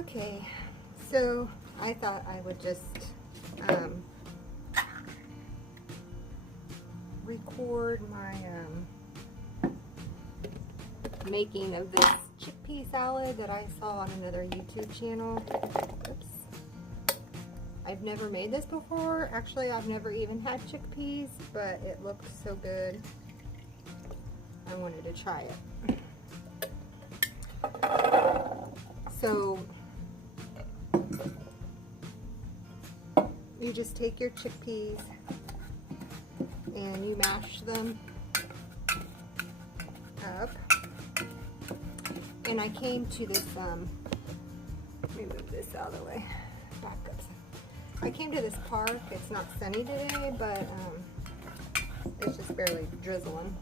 Okay, so I thought I would just record my making of this chickpea salad that I saw on another YouTube channel. Oops. I've never made this before. Actually, I've never even had chickpeas, but it looked so good. I wanted to try it. So you just take your chickpeas and you mash them up. And I came to this, let me move this out of the way, back up. I came to this park. It's not sunny today, but it's just barely drizzling.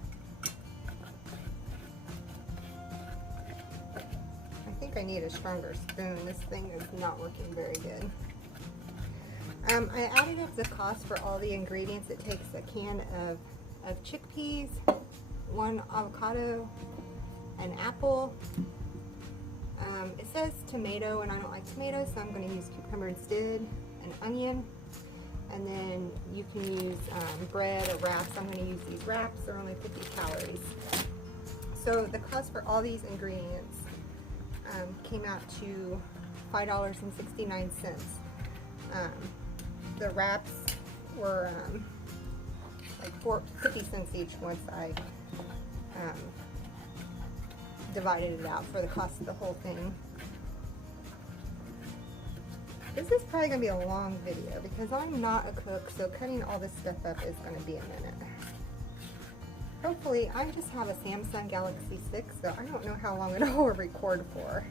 I think I need a stronger spoon. This thing is not working very good. I added up the cost for all the ingredients. It takes a can of chickpeas, 1 avocado, an apple. It says tomato, and I don't like tomatoes, so I'm going to use cucumber instead, an onion, and then you can use bread or wraps. I'm going to use these wraps. They're only 50 calories. So the cost for all these ingredients came out to $5.69. The wraps were like 50 cents each once I divided it out for the cost of the whole thing. This is probably going to be a long video because I'm not a cook, so cutting all this stuff up is going to be a minute. Hopefully, I just have a Samsung Galaxy 6, so I don't know how long it'll record for.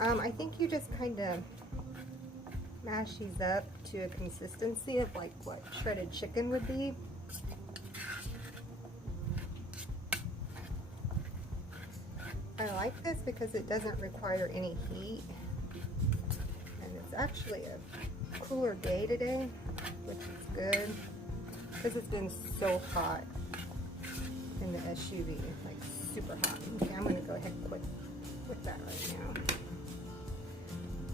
I think you just kind of mash these up to a consistency of like what shredded chicken would be. I like this because it doesn't require any heat, and it's actually a cooler day today, which is good because it's been so hot in the SUV, like super hot. Okay, I'm going to go ahead and quit with that right now.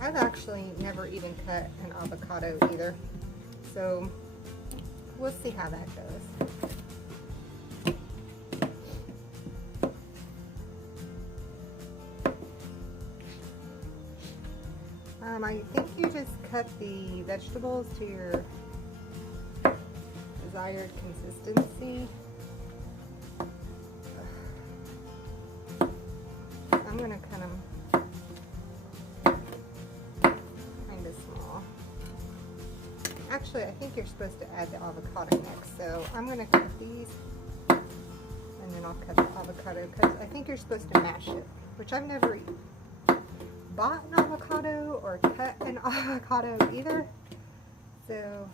I've actually never even cut an avocado either, so we'll see how that goes. I think you just cut the vegetables to your desired consistency. I'm going to cut them kind of small. Actually, I think you're supposed to add the avocado next, so I'm going to cut these and then I'll cut the avocado because I think you're supposed to mash it, which I've never bought an avocado or cut an avocado either, so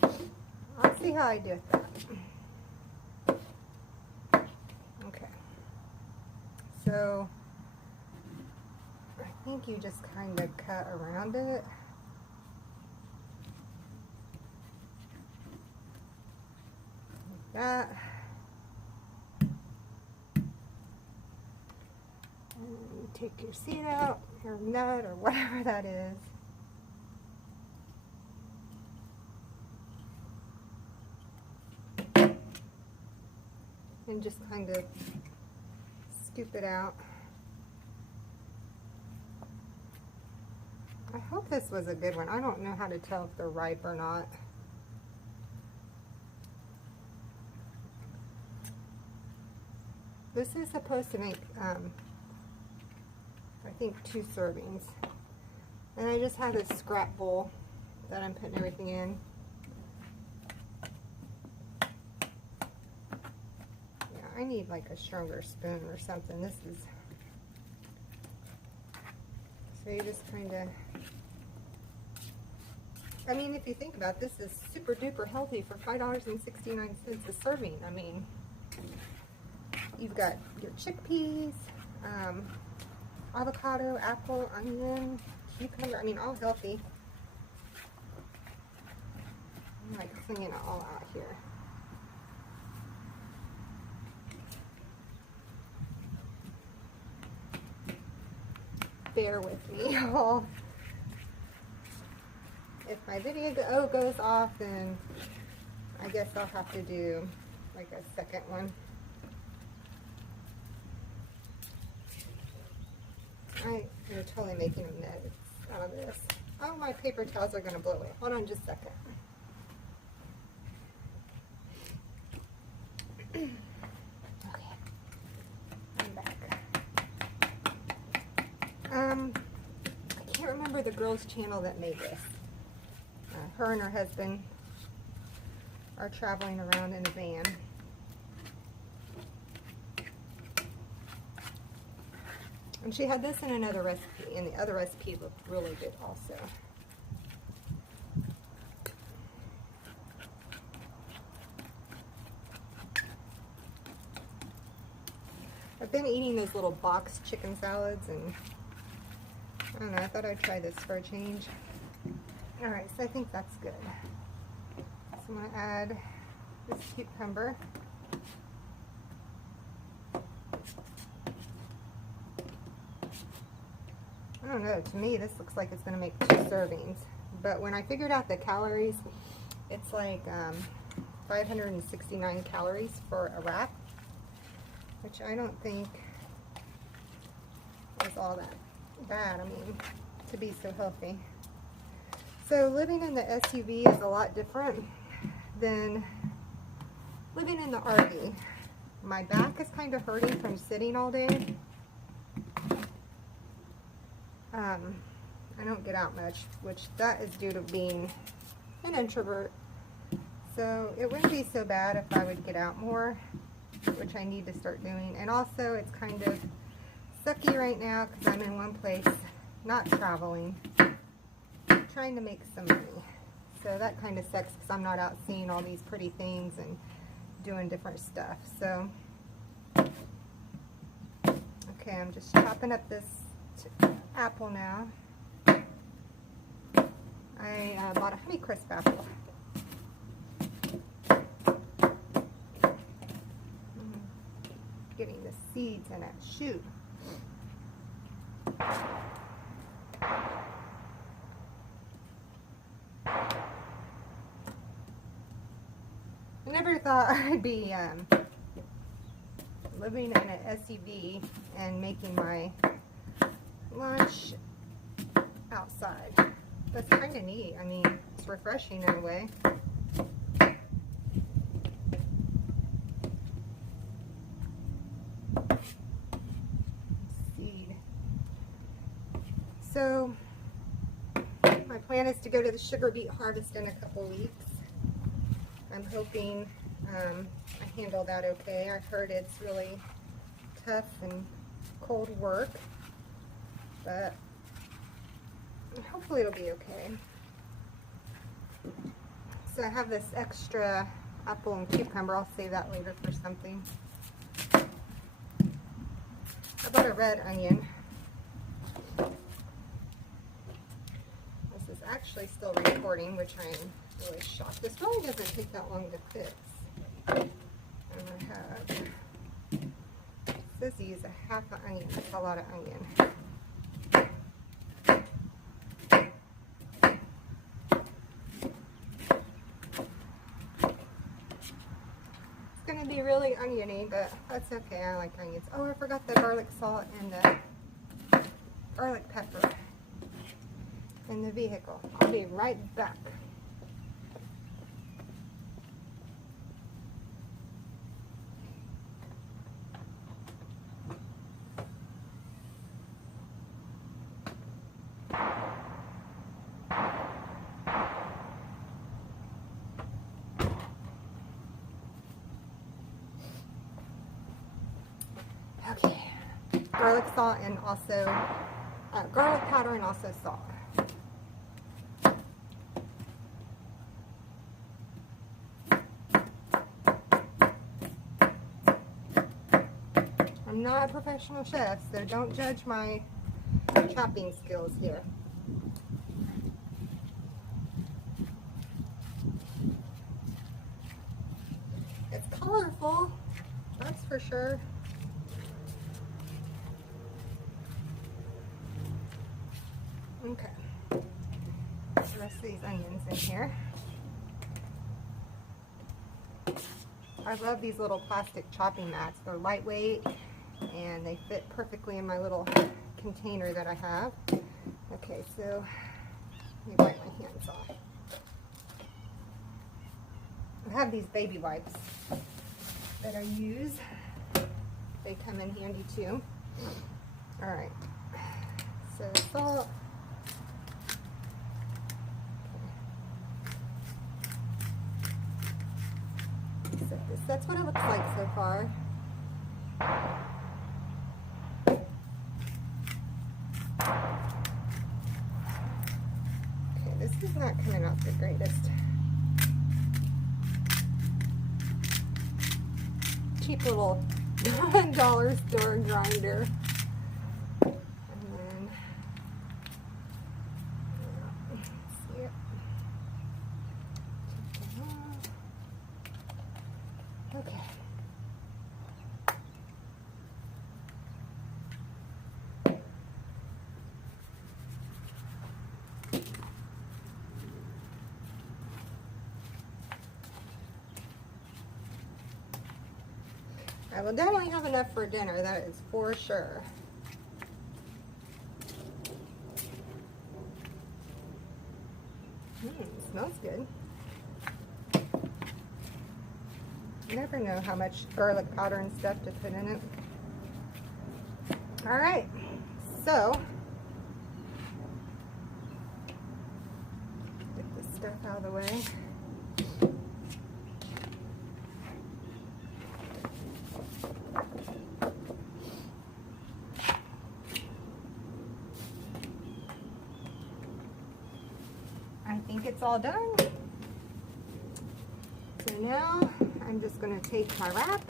I'll see how I do with that. Okay, so I think you just kind of cut around it. Like that. And take your seed out, or nut, or whatever that is. And just kind of scoop it out. I hope this was a good one. I don't know how to tell if they're ripe or not. This is supposed to make, I think, 2 servings. And I just have this scrap bowl that I'm putting everything in. Yeah, I need like a stronger spoon or something. This is, so you just kind of, I mean, if you think about it, this is super duper healthy for $5.69 a serving. I mean, you've got your chickpeas, avocado, apple, onion, cucumber, I mean, all healthy. I'm like cleaning it all out here. bear with me, y'all. If my video goes off, then I guess I'll have to do like a second one. I am totally making a mess out of this. Oh, my paper towels are going to blow away. Hold on just a second. Okay, I'm back. I can't remember the girl's channel that made this. Her and her husband are traveling around in a van. And she had this in another recipe, and the other recipe looked really good also. I've been eating those little box chicken salads, and I don't know, I thought I'd try this for a change. Alright, so I think that's good. So I'm going to add this cucumber. I don't know, to me this looks like it's going to make 2 servings. But when I figured out the calories, it's like 569 calories for a wrap, which I don't think is all that bad, I mean, to be so healthy. So living in the SUV is a lot different than living in the RV. My back is kind of hurting from sitting all day. I don't get out much, which that is due to being an introvert. So it wouldn't be so bad if I would get out more, which I need to start doing. And also it's kind of sucky right now because I'm in one place, not traveling, trying to make some money. So that kind of sucks because I'm not out seeing all these pretty things and doing different stuff. So, okay, I'm just chopping up this apple now. I bought a Honeycrisp apple. Getting the seeds in it. Shoot. I never thought I'd be living in an SUV and making my lunch outside. That's kind of neat. I mean, it's refreshing in a way. Seed. So, my plan is to go to the sugar beet harvest in a couple weeks. I'm hoping I handle that okay. I've heard it's really tough and cold work, but hopefully it'll be okay. So I have this extra apple and cucumber. I'll save that later for something. I bought a red onion. This is actually still recording, which I am really shocked. This really doesn't take that long to fix. And I have, it says to use a half an onion. That's a lot of onion. It's going to be really oniony, but that's okay. I like onions. Oh, I forgot the garlic salt and the garlic pepper in the vehicle. I'll be right back. Okay, garlic salt and also garlic powder and also salt. I'm not a professional chef, so don't judge my chopping skills here. It's colorful, that's for sure. Okay. Put the rest of these onions in here. I love these little plastic chopping mats. They're lightweight and they fit perfectly in my little container that I have. Okay, so let me wipe my hands off. I have these baby wipes that I use. They come in handy too. All right, so salt. That's what it looks like so far. Okay, this is not coming out the greatest. Cheap little dollar store grinder. And then, let's see it. Okay. I will definitely have enough for dinner, that is for sure. It smells good. You never know how much garlic powder and stuff to put in it. All right, so get this stuff out of the way. I think it's all done. So now I'm just going to take my wrap.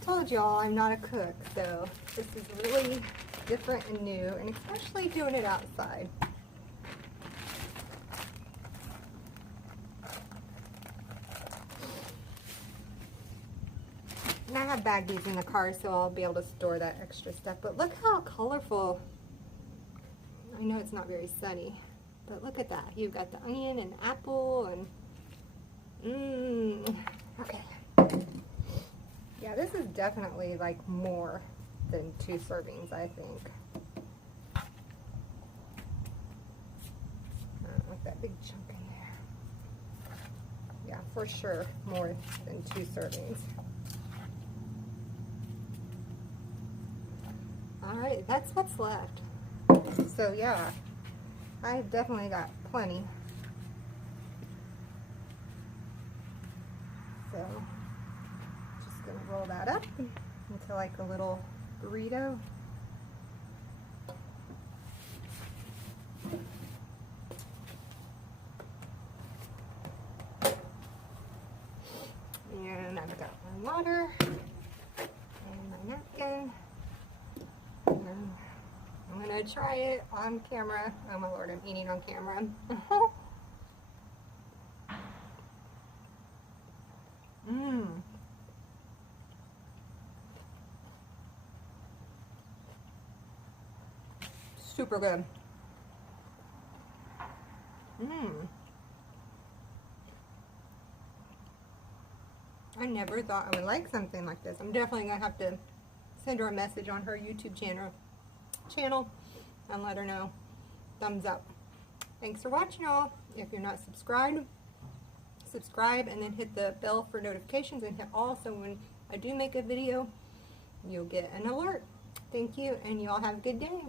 Told y'all I'm not a cook, so this is really different and new, and especially doing it outside. And I have bagged these in the car, so I'll be able to store that extra stuff. But look how colorful. I know it's not very sunny, but look at that. You've got the onion and apple and okay. Yeah, this is definitely like more than 2 servings, I think. With that big chunk in there. Yeah, for sure, more than 2 servings. All right, that's what's left. So yeah, I've definitely got plenty. So just gonna roll that up into like a little burrito. And I've got my water and my napkin. I'm gonna try it on camera. Oh my Lord, I'm eating on camera. Super good. I never thought I would like something like this. I'm definitely gonna have to send her a message on her YouTube channel and let her know. Thumbs up. Thanks for watching, y'all. If you're not subscribed, subscribe and then hit the bell for notifications and hit all, so when I do make a video, you'll get an alert. Thank you, and y'all have a good day.